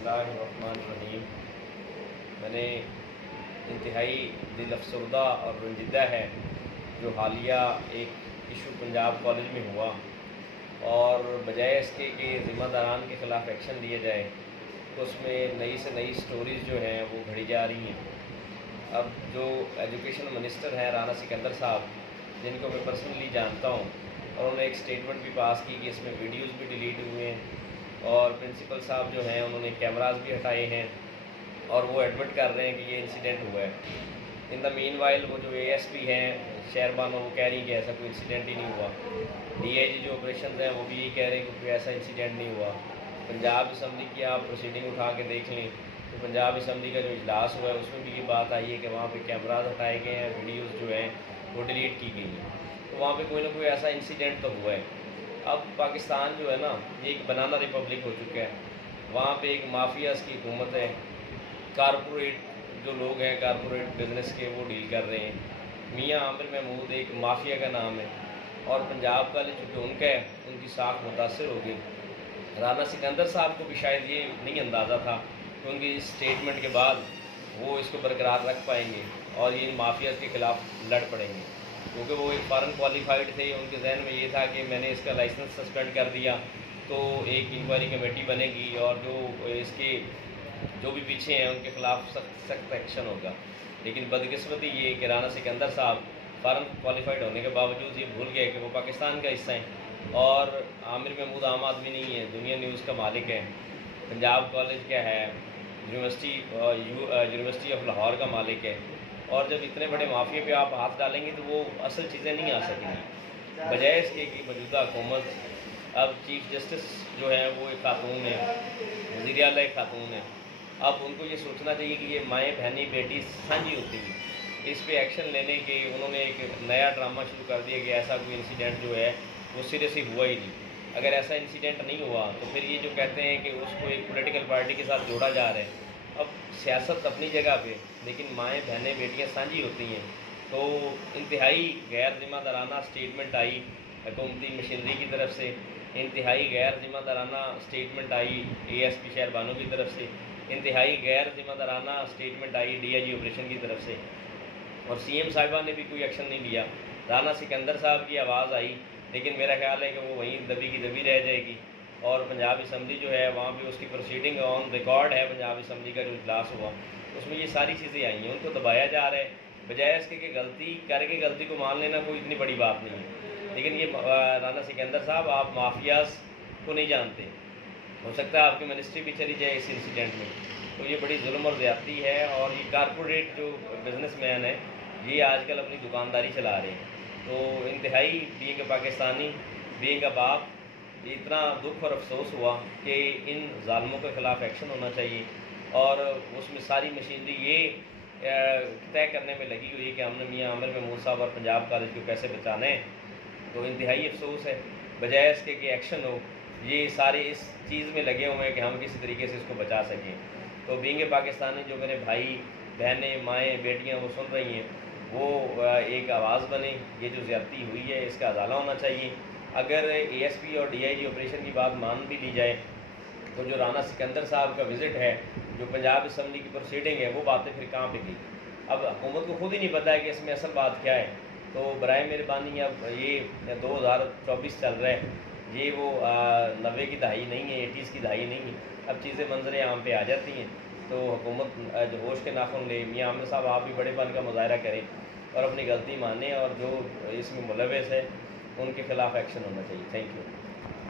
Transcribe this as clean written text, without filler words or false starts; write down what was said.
बिस्मिल्लाहिर्रहमानिर्रहीम। मैंने इंतहाई दिल अफसरदा और रंजीदा है जो हालिया एक इशू पंजाब कॉलेज में हुआ, और बजाय इसके कि ज़िम्मेदारान के ख़िलाफ़ एक्शन लिया जाए तो उसमें नई से नई स्टोरीज़ जो हैं वो घड़ी जा रही हैं। अब जो एजुकेशन मिनिस्टर हैं राना सिकंदर साहब, जिनको मैं पर्सनली जानता हूँ, और उन्होंने एक स्टेटमेंट भी पास की कि इसमें वीडियोज़ भी डिलीट हुए हैं, और प्रिंसिपल साहब जो हैं उन्होंने कैमरास भी हटाए हैं और वो एडमिट कर रहे हैं कि ये इंसिडेंट हुआ है। इन द मीन वाइल वो जो एएसपी हैं शहरबानो, वो कह रही कि ऐसा कोई इंसिडेंट ही नहीं हुआ। डीआईजी जो ऑपरेशन हैं वो भी यही कह रहे हैं कि कोई ऐसा इंसिडेंट नहीं हुआ। पंजाब असम्बली की आप प्रोसीडिंग उठा के देख लें तो पंजाब असम्बली का जो इजलास हुआ है उसमें भी ये बात आई है कि वहाँ पे कैमराज हटाए गए हैं, वीडियोज़ जो हैं वो डिलीट की गई हैं। तो वहाँ पे कोई ना कोई ऐसा इंसिडेंट तो हुआ है। अब पाकिस्तान जो है ना, ये एक बनाना रिपब्लिक हो चुका है। वहाँ पे एक माफियाज़ की हुकूमत है, कारपोरेट जो लोग हैं कारपोरेट बिजनेस के वो डील कर रहे हैं। मियाँ आमिर महमूद एक माफिया का नाम है, और पंजाब का जो उनका है उनकी साख मुतासर हो गई। राना सिकंदर साहब को भी शायद ये नहीं अंदाज़ा था कि उनकी इस स्टेटमेंट के बाद वो इसको बरकरार रख पाएंगे और ये माफिया के ख़िलाफ़ लड़ पड़ेंगे, क्योंकि वो एक फ़ॉरेन क्वालिफाइड थे। उनके जहन में ये था कि मैंने इसका लाइसेंस सस्पेंड कर दिया तो एक इंक्वायरी कमेटी बनेगी और जो इसके जो भी पीछे हैं उनके ख़िलाफ़ सख्त एक्शन होगा। लेकिन बदकिस्मती ये कि राना सिकंदर साहब फ़ॉरेन क्वालिफाइड होने के बावजूद ये भूल गए कि वो पाकिस्तान का हिस्सा हैं, और आमिर महमूद आम आदमी नहीं है, दुनिया न्यूज़ का मालिक है, पंजाब कॉलेज का है, यूनिवर्सिटी ऑफ लाहौर का मालिक है। और जब इतने बड़े माफिया पे आप हाथ डालेंगे तो वो असल चीज़ें नहीं आ सकेंगी। बजाय इसके कि मौजूदा हुकूमत, अब चीफ जस्टिस जो है वो एक खातून है, वज़ीर आला एक खातून है। अब उनको ये सोचना चाहिए कि ये माएँ बहनी बेटी साझी होती है। इस पे एक्शन लेने के उन्होंने एक नया ड्रामा शुरू कर दिया कि ऐसा कोई इंसिडेंट जो है वो सिरे से हुआ ही नहीं। अगर ऐसा इंसिडेंट नहीं हुआ तो फिर ये जो कहते हैं कि उसको एक पॉलिटिकल पार्टी के साथ जोड़ा जा रहा है। अब सियासत अपनी जगह पे, लेकिन माएँ बहनें बेटियाँ साझी होती हैं। तो इंतहाई गैर ज़िम्मेदाराना स्टेटमेंट आई हुकूमती मशीनरी की तरफ से, इंतहाई गैर ज़िम्मेदाराना स्टेटमेंट आई एएसपी शहरबानो की तरफ से, इंतहाई गैर ज़िम्मेदाराना स्टेटमेंट आई डीआईजी ऑपरेशन की तरफ से, और सीएम साहिबा ने भी कोई एक्शन नहीं लिया। राना सिकंदर साहब की आवाज़ आई, लेकिन मेरा ख्याल है कि वो वहीं दबी की दबी रह जाएगी। और पंजाब असम्बली जो है वहाँ पे उसकी प्रोसीडिंग ऑन रिकॉर्ड है। पंजाब असम्बली का जो इजलास हुआ उसमें ये सारी चीज़ें आई हैं, उनको दबाया जा रहा है, बजाय इसके कि गलती करके गलती को मान लेना कोई इतनी बड़ी बात नहीं है। लेकिन ये राना सिकंदर साहब, आप माफियाज़ को नहीं जानते, हो सकता है आपकी मिनिस्ट्री भी चली जाए इस इंसिडेंट में। तो ये बड़ी जुल्म और ज़्यादती है, और ये कारपोरेट जो बिजनेसमैन है ये आजकल अपनी दुकानदारी चला रहे हैं। तो इंतहाई बीइंग पाकिस्तानी, बीइंग बाप, इतना दुख और अफसोस हुआ कि इन ज़ालिमों के ख़िलाफ़ एक्शन होना चाहिए, और उसमें सारी मशीनरी ये तय करने में लगी हुई है कि हमने मियाँ आमिर महमूद साहब और पंजाब कॉलेज को कैसे बचाना है। तो इंतहाई अफसोस है, बजाय इसके कि एक्शन हो, ये सारे इस चीज़ में लगे हुए हैं कि हम किसी तरीके से इसको बचा सकें। तो बीइंग पाकिस्तानी जो मेरे भाई बहनें माएँ बेटियाँ वो सुन रही हैं, वो एक आवाज़ बने। ये जो ज़्यादती हुई है इसका अज़ाला होना चाहिए। अगर एएसपी और डीआईजी ऑपरेशन की बात मान भी ली जाए तो जो राना सिकंदर साहब का विज़िट है, जो पंजाब असम्बली की प्रोसीडिंग है, वो बातें फिर कहाँ पे गई। अब हुकूमत को खुद ही नहीं पता है कि इसमें असल बात क्या है। तो बराए मेहरबानी, अब ये 2024 चल रहा है, ये वो 90 की दहाई नहीं है, 80s की दहाई नहीं है। अब चीज़ें मंजर आम पे आ जाती हैं, तो हुकूमत जो होश के नाखुन ले। मियाँ आमिर साहब, आप भी बड़ेपन का मुजाहरा करें और अपनी गलती मानें, और जो इसमें मुलविस है उनके ख़िलाफ़ एक्शन होना चाहिए। Thank you.